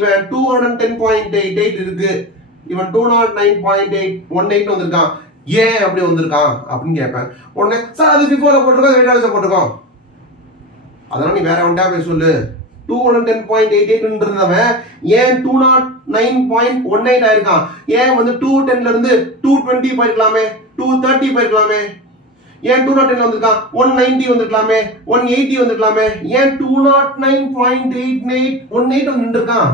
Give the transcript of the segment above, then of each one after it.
இவன் 210.88 இருக்கு, இவன் 209.818 வந்திருக்கான், ஏன் அப்படி வந்திருக்கான் அப்படின்னு கேட்பேன். உடனே சார் அது FIFO போட்டிருக்கோம், வெயிட் ஆவரேஜ் போட்டிருக்கோம். அதனால நீ வேற ஒன்டா போய் சொல்லு. 210.88 ஏன் 209.18 ஆயிருக்கான்? ஏன் வந்து 210ல இருந்து 220 போயிருக்கலாமே, 230 போயிருக்கலாமே? ஏன் 210 வந்திருக்கான்? 190 வந்திருக்கலாமே, 180 வந்திருக்கலாமே? ஏன் 209.8818 வந்து நின்றுருக்கான்?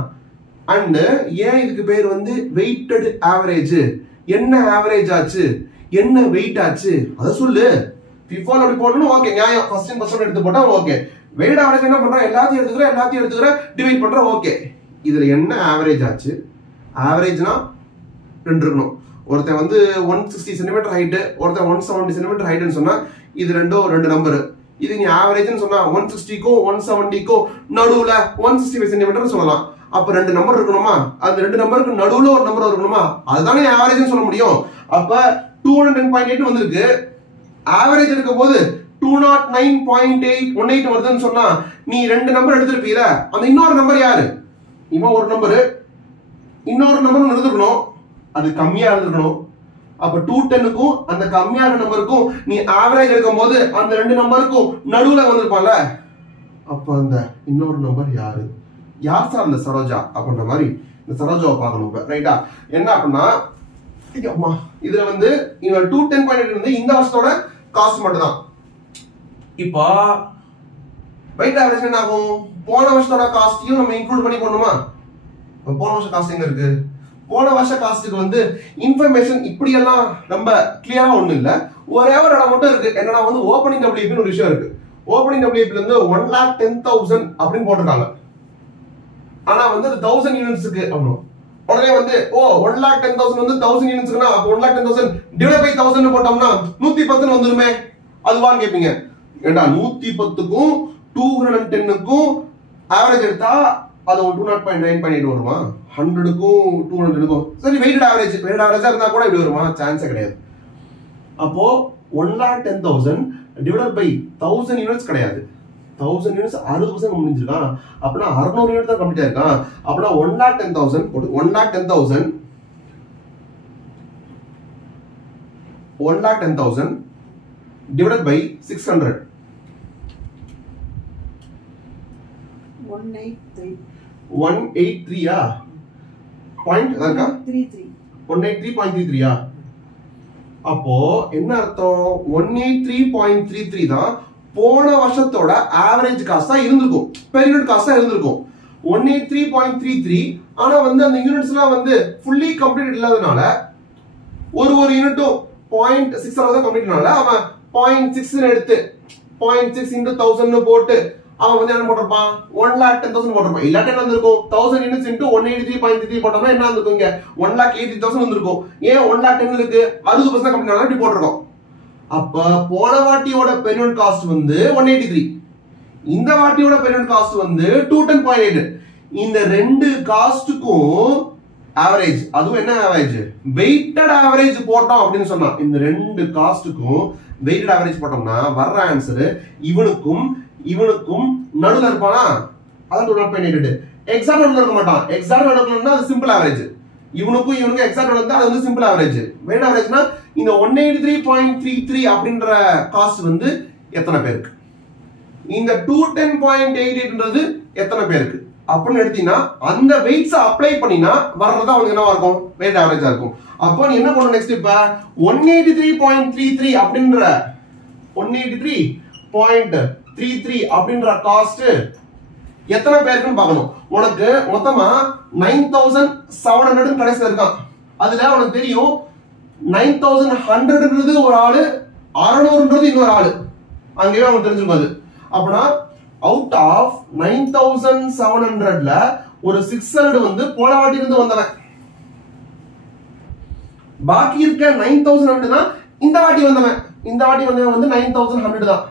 அண்ட் ஏன் இதுக்கு பேர் வந்து வெயிட்டட் ஆவரேஜ்? என்ன ஆவரேஜ் ஆச்சு, என்ன வெயிட் ஆச்சு, அதை சொல்லு. FIFO அப்படி போடணும், ஓகே, நியாயம். ஃபர்ஸ்ட் இன் ஃபர்ஸ்ட் எடுத்து போட்டா ஓகே. வெயிட் ஆவரேஜ் என்ன பண்றோம், எல்லாத்தையும் எடுத்துக்கிற டிவைட் பண்றோம், ஓகே. இதுல என்ன ஆவரேஜ் ஆச்சு? ஆவரேஜ்னா ரெண்டு இருக்கணும். ஒருத்தன் வந்து 160 சென்டிமீட்டர் ஹைட், ஒருத்தன் 170 சென்டிமீட்டர் ஹைட்னு சொன்னா இது ரெண்டு நம்பர். இது நீ ஆவரேஜ்னு சொன்னா 160க்கும் 170க்கும் நடுவுல 165 சென்டிமீட்டர் சொல்லலாம். அப்ப ரெண்டு நம்பர் இருக்கணுமா? அந்த ரெண்டு நம்பருக்கு நடுவுல ஒரு நம்பர் இருக்கணுமா? அதுதானே ஆவரேஜ்னு சொல்ல முடியும். அப்ப 210.8 வந்திருக்கு. ஆவரேஜ் இருக்கும் போது 209.818 வருதுன்னு சொன்னா நீ ரெண்டு நம்பர் எடுத்திருப்பீல, அந்த இன்னொரு நம்பர் யாரு? இவன் ஒரு நம்பர், இன்னொரு நம்பர் எடுத்துக்கணும், அது கம்மியா இருந்திருக்கணும். அப்ப 210க்கும் அந்த கம்மியான நம்பருக்கும் நீ ஆவரேஜ் எடுக்கும் போது அந்த ரெண்டு நம்பருக்கும் நடுவுல வந்திருப்பான்ல, அப்ப அந்த இன்னொரு நம்பர் யாரு? யார் சார் அந்த சரோஜா அப்படின்ற மாதிரி இந்த சரோஜாவை பார்க்கணும். ரைட்டா? என்ன அப்படின்னா இதுல வந்து 210.8 வந்து இந்த வருஷத்தோட காஸ்ட் மட்டும் தான். இப்போ வெயிட் ஆவரேஜ் என்ன ஆகும்? போன வருஷத்தோட காஸ்டையும் நம்ம இன்க்ளூட் பண்ணி போடணுமா? போன வருஷம் காஸ்ட் எங்க இருக்கு? போன வருஷ காஸ்ட்டுக்கு வந்து இன்ஃபர்மேஷன் இப்படி எல்லாம் ரொம்ப கிளியரா ஒண்ணு இல்ல. ஒரே ஒரு இடம் மட்டும் இருக்கு. என்னன்னா வந்து ஓப்பனிங் WIP ஒரு விஷயம் இருக்கு. ஓப்பனிங் WIP இருந்து 1,10,000 அப்படின்னு போட்டிருக்காங்க. ஆனா வந்து அது 1000 யூனிட்ஸ்க்கு ஆகணும். உடனே வந்து 1,10,000 வந்து 1000 யூனிட்ஸ்க்குனா அப்ப 1,10,000 டிவைட் பை 1000 போட்டோம்னா 110 வந்துருமே, அதுவான்னு கேட்பீங்க. ஏண்டா 110க்கும் 210க்கும் ஆவரேஜ் எடுத்தா அது 209.8 வருமா? 100க்கும் 200க்கும் சரி வெயிட்டட் ஆவரேஜா இருந்தா கூட இப்படி வருமா? சான்ஸே கிடையாது. அப்போ 1,10,000 டிவைடட் பை 1000 யூனிட்ஸ் கிடையாது. 1000 யூனிட்ஸ் 60% முடிஞ்சிருக்கான். அப்படின்னா 600 யூனிட் தான் கம்ப்ளீட் ஆயிருக்கான். அப்படின்னா 1,10,000 போட்டு 1,10,000 divided by 600. 183 பாயிண்ட் அதா 183.33 அப்போ என்ன அர்த்தம்? 183.33 தான் போன வருஷத்தோட ஆவரேஜ் காஸ்டா இருந்திருக்கும், பெர் யூனிட் காஸ்டா இருந்திருக்கும். 183.33. ஆனா வந்து அந்த யூனிட்ஸ் எல்லாம் வந்து ஃபுல்லி கம்ப்ளீட் இல்லாதனால ஒரு யூனிட்டும் 0.6 அளவு தான் கம்ப்ளீட்னால அவன் 0.6 எடுத்து 0.6 into 1000 போட்டு அவன் வந்து என்ன போட்டிருப்பான்? 1,10,000 போட்டிருப்பான். இல்லாட்டி என்ன வந்திருக்கும்? 1000 யூனிட்ஸ் into 183.33 போட்டோம்னா என்ன வந்திருக்கும்? இங்க 1,80,000 வந்திருக்கும். ஏன் 1,10,000 இருக்கு? 60% கம்ப்ளீட் இப்படி போட்டிருக்கோம். அப்ப போன வாட்டியோட பெர் யூனிட் காஸ்ட் வந்து 183, இந்த வாட்டியோட பெர் யூனிட் காஸ்ட் வந்து 210.8. இந்த ரெண்டு காஸ்டுக்கும் ஆவரேஜ், அதுவும் என்ன ஆவரேஜ்? வெயிட்டட் ஆவரேஜ் போட்டோம் அப்படின்னு சொன்னா இந்த ரெண்டு காஸ்டுக்கும் வெயிட்டட் ஆவரேஜ் போட்டோம்னா வர்ற ஆன்சர் இவனுக்கும் நடுவுல இருப்பானா? அதான் 210.8. எக்ஸாக்ட் நடுவுல இருக்க மாட்டான். எக்ஸாக்ட் நடுவுல அது சிம்பிள் ஆவரேஜ். இவனுக்கும் எக்ஸாக்ட் நடுவுல அது வந்து சிம்பிள் ஆவரேஜ். வெயிட் ஆவரேஜ்னா இந்த 183.33 அப்படின்ற காஸ்ட் வந்து எத்தனை பேருக்கு, இந்த 210.88ன்றது எத்தனை பேருக்கு அப்படின்னு எடுத்தீங்கன்னா அந்த வெயிட்ஸ் அப்ளை பண்ணினா வர்றதா வந்து என்னவா இருக்கும்? வெயிட் ஆவரேஜா இருக்கும். அப்போ நீ என்ன பண்ணணும் நெக்ஸ்ட்? இப்ப 183.33 அப்படின்ற 183.33 அப்படின்ற காஸ்ட் எத்தனை பேருக்குன்னு பார்க்கணும். உனக்கு மொத்தமா 9,700 கடைசில இருக்கான். அதுல உனக்கு தெரியும் 9,100ன்றது ஒரு ஆளு, 600ன்றது இன்னொரு ஆளு. அங்கேயே உனக்கு தெரிஞ்சிருக்கும். அது அப்படின்னா அவுட் ஆஃப் 9,700ல ஒரு 600 வந்து போன வாட்டி இருந்து வந்தவன். பாக்கி இருக்க 9,100 தான் இந்த வாட்டி வந்தவன். இந்த வாட்டி வந்தவன் வந்து 9,100 தான்.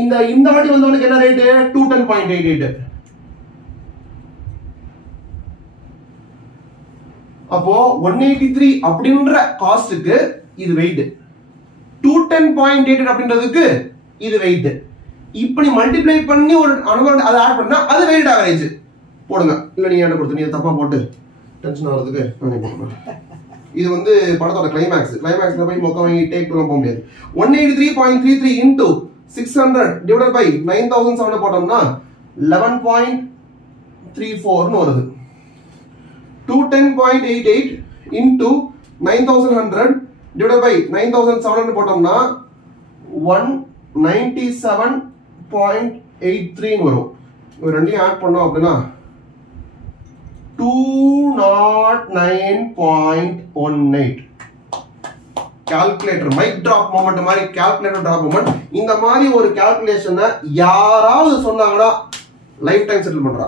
இந்த வாட்டி வந்தவனுக்கு என்ன ரேட்? 210.88. அப்போ 183 அப்படின்ற காஸ்டுக்கு இது வெயிட், 210.88 அப்படின்றதுக்கு இது வெயிட். இப்படி மல்டிப்ளை பண்ணி ஒரு அனுமானம் அதை ஆட் பண்ணா அது வெயிட் ஆவரேஜ் போடுங்க. இல்ல நீ என்ன கொடுத்து நீ தப்பா போட்டு டென்ஷன் ஆகிறதுக்கு இது வந்து படத்தோட கிளைமேக்ஸ்ல போய் மொக்க வாங்கி டேக் போக முடியாது. 183.33 இன்டூ 600 டிவைடட் பை 9007 போட்டோம்னா 11.34 வருது. 210.88 இன்டூ 9100 டிவைடட் பை 9700 போட்டோம்னா 197.83 வரும். இது ரெண்டையும் ஆட் பண்ணோம் அப்படின்னா 209.18. கால்குலேட்டர் மைக் டிராப் மொமெண்ட் மாதிரி கால்குலேட்டர் டிராப் மொமெண்ட். இந்த மாதிரி ஒரு கால்குலேஷனை யாராவது சொன்னாங்கன்னா லைஃப் டைம் செட்டில் பண்றா.